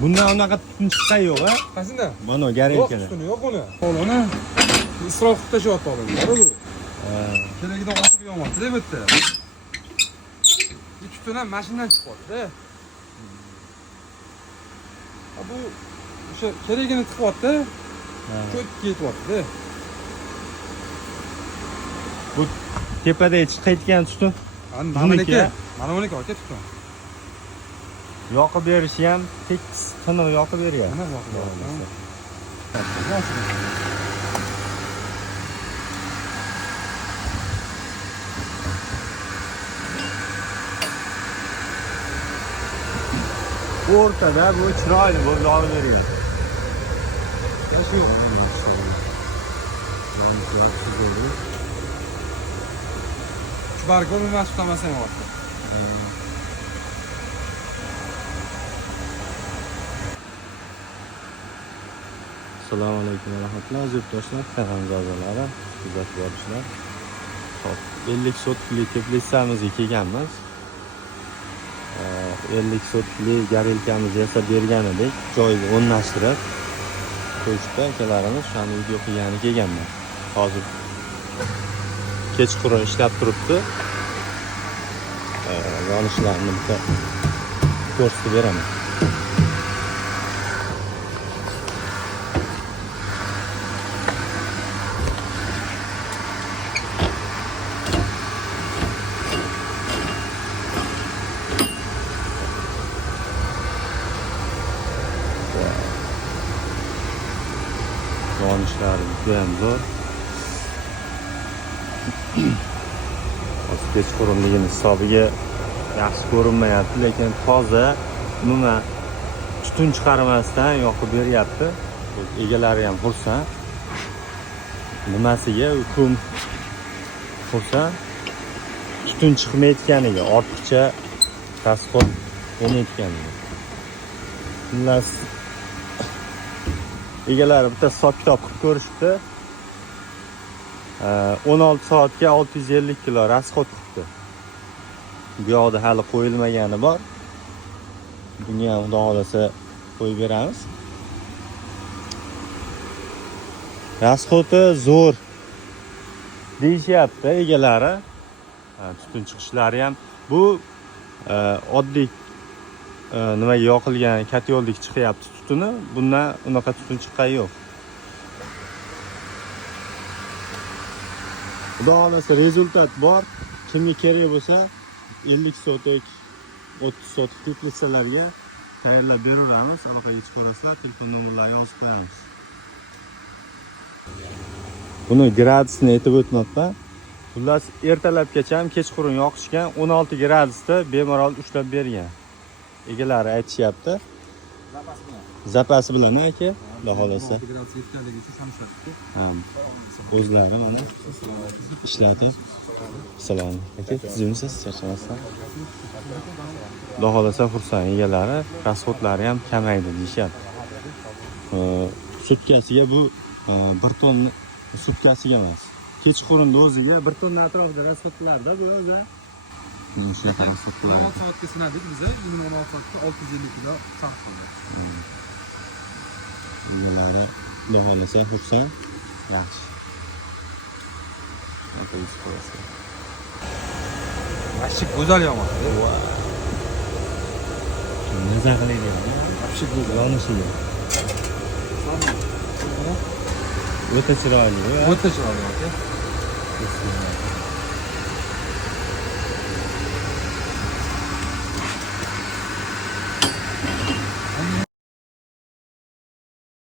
Bundan unaqa tutun chiqqan yo'q, ha? Qasinda? Mana garelkada. Yo'q, tutuni yo'q buni. Qo'lini isrof qilib tashyapti olimlar bu. Keragidan ochiq yonyapti-da bu yerda. Bu tutun ham mashinadan chiqyapti-da. Bu o'sha keragini tiqyapti. Cho'tib ketyapti-da. Bu tepada chiqayotgan tutun. Maniki aka tutun. Yoqib berishi ham tekis, tiniq yoqib beryapti. Mana yoqib beryapti. O'rtada bu chiroyli bo'lib yoqib beryapti. Yaxshi yo'q. Bargol emas tutamasam bo'lyapti. Assalomu alaykum va rahmatullohi yurtdoshlar, kanalimiz a'zolari, kuzatib borishlar. Xo'p, 50 sotkali teplitsamizga kelganmiz. 50 sotkali garelkamizni yasab bergan edik, joyiga o'rnashtirib qo'yishdi akalarimiz. Shuni video qilgani kelganman. Hozir kechqurun ishlab turibdi. Yonishlarini bitta ko'rsatib beraman. Yonishlari juda ham zo'r. Hozir kechqurunligini hisobiga yaxshi ko'rinmayapti, lekin toza, umuman tutun chiqarmasdan yoqib beryapti. Egalari ham xursand. Nimasiga ko'm xursand. Tutun chiqmayotganiga, ortiqcha rasxod bo'lmayotganiga. Xullas, egalari bitta hisob-kitob qilib ko'rishdi. 16 soatga 650 kilo rasxod qilibdi. Bu yoqda hali qo'yilmagani bor. Buni ham xudo xolasa qo'yib beramiz. Rasxodi zo'r deyishyapti egalari. Tutun chiqishlari ham bu oddiy nimaga yoqilgan katyoldek chiqyapti tutuni. Bundan unaqa tutun chiqqan yo'q. Xudo xolasa rezultat bor. Kimga kerak bo'lsa 50 sotik, 30 sotik teplitsalarga tayyorlab beraveramiz. Aloqaga chiqarasizlar, telefon nomerlarini yozib qo'yamiz. Buni gradusini aytib o'tmoqda. Xullas ertalabgacha ham kechqurun yoqishgan, 16 gradusda bemalol ushlab bergan. Egalari aytishyapti. Zapasi bilan aka, xudo xolasa. O'zlari mana ishlatib. Salom aka, tuzimsiz, charchamasdan. Xudo xolasa xursand egalari, rasxodlari ham kamaydi deyishyapti. Sutkasiga bu 1 tonna sutkasiga emas. Kechqurun o'ziga 1 tonna atrofida rasxodlarda bu o'zi. Shunaqa rasxodlar. 16 soatga sinadik biz, 16 soatda 650 kilo sarf qildik. Egalari xudo xolasa xursand. Yaxshi. Mashik go'zal yomon. Maza qilaydi. Mashik go'zal yonishiga. O'ta chiroyli. O'ta chiroyli aka.